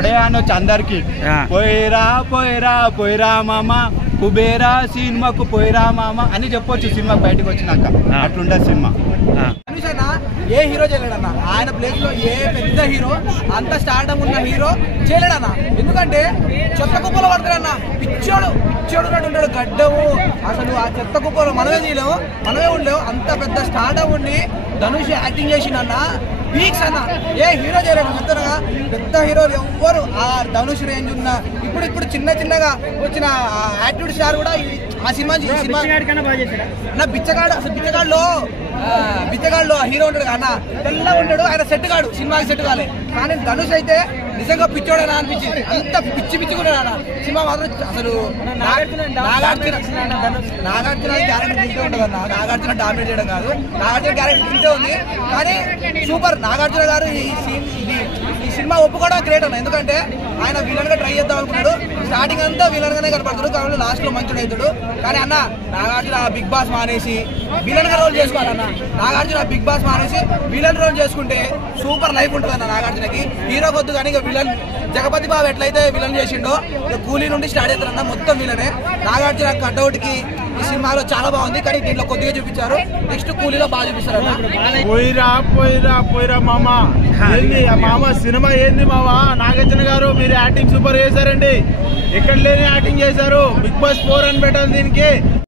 అనొచ్చు అందరికి. పోయిరా పోయిరా పోయిరా మామ కుబేరా సినిమాకు పోయిరా మామ అని చెప్పొచ్చు సినిమాకి బయటకు వచ్చినాక. అట్లుంటది సినిమా. ఏ హీరో చేయలేడన్న, ఆయన ప్లేస్ లో ఏ పెద్ద హీరో అంత స్టార్డమ్ ఉన్న హీరో చేయలేడన్న. ఎందుకంటే చెత్త కుప్పలో పడతాడన్న, పిచ్చోడు పిచ్చోడు ఉంటాడు గడ్డము. అసలు ఆ చెత్త కుప్పలో మనమే చేయలేము, మనమే ఉండలేము. అంత పెద్ద స్టార్డమ్ ఉండి ధనుష్ యాక్టింగ్ చేసిండన్న వీక్స్ అన్న. ఏ హీరో చేయలేడు చెప్తారుగా, పెద్ద హీరోలు ఎవ్వరు ఆ ధనుష్ రేంజ్ ఉన్న. ఇప్పుడు చిన్నగా వచ్చిన యాటిట్యూడ్ స్టార్ కూడా ఆ సినిమా అన్న బిచ్చగాడు. అసలు బిచ్చగాడులో హీరో ఉంటాడు అన్న, తెల్లగా ఉంటాడు ఆయన, సెట్ కాడు, సినిమాకి సెట్ కాలే. కానీ ధనుష్ అయితే నిజంగా పిచ్చోడేనా అనిపించింది. అంత పిచ్చి కూడా అన్న సినిమా మాత్రం. అసలు నాగార్జున క్యారెక్టర్ తింటే ఉండదు అన్న, నాగార్జున డామినేట్ చేయడం కాదు, నాగార్జున క్యారెక్టర్ తింటే ఉంది. కానీ సూపర్ నాగార్జున గారు ఈ సినిమా ఒప్పుకోవడం గ్రేట్ అన్న. ఎందుకంటే ఆయన విలన్ గా ట్రై చేద్దాం అనుకున్నాడు, స్టార్టింగ్ అంతా విలన్ గానే కనపడతాడు, కాబట్టి లాస్ట్ లో మంచుడు అవుతాడు. కానీ అన్న నాగార్జున బిగ్ బాస్ మానేసి విలన్ గా రోల్ చేసుకోవాలన్న. నాగార్జున బిగ్ బాస్ మానేసి విలన్ రోల్ చేసుకుంటే సూపర్ లైఫ్ ఉంటుంది అన్న నాగార్జునకి. హీరో కొద్దు కానీ విలన్ జగపతి బాబు ఎట్లయితే విలన్ చేసిండో కూలీ నుండి స్టార్ట్ అవుతారన్న, మొత్తం విలనే. నాగార్జున కట్అవుట్ కి ఈ సినిమాలో చాలా బాగుంది, కానీ దీంట్లో కొద్దిగా చూపించారు. నెక్స్ట్ కూలీలో బాగా చూపిస్తారన్న. పోయిరా పోయిరా పోయిరా మామ ఏంది మామ సినిమా ఏంది మామ? నాగార్జున గారు మీరు యాక్టింగ్ సూపర్ చేశారండి, ఎక్కడ లేని యాక్టింగ్ చేశారు. బిగ్ బాస్ 4 అని పెట్టాలి దీనికి.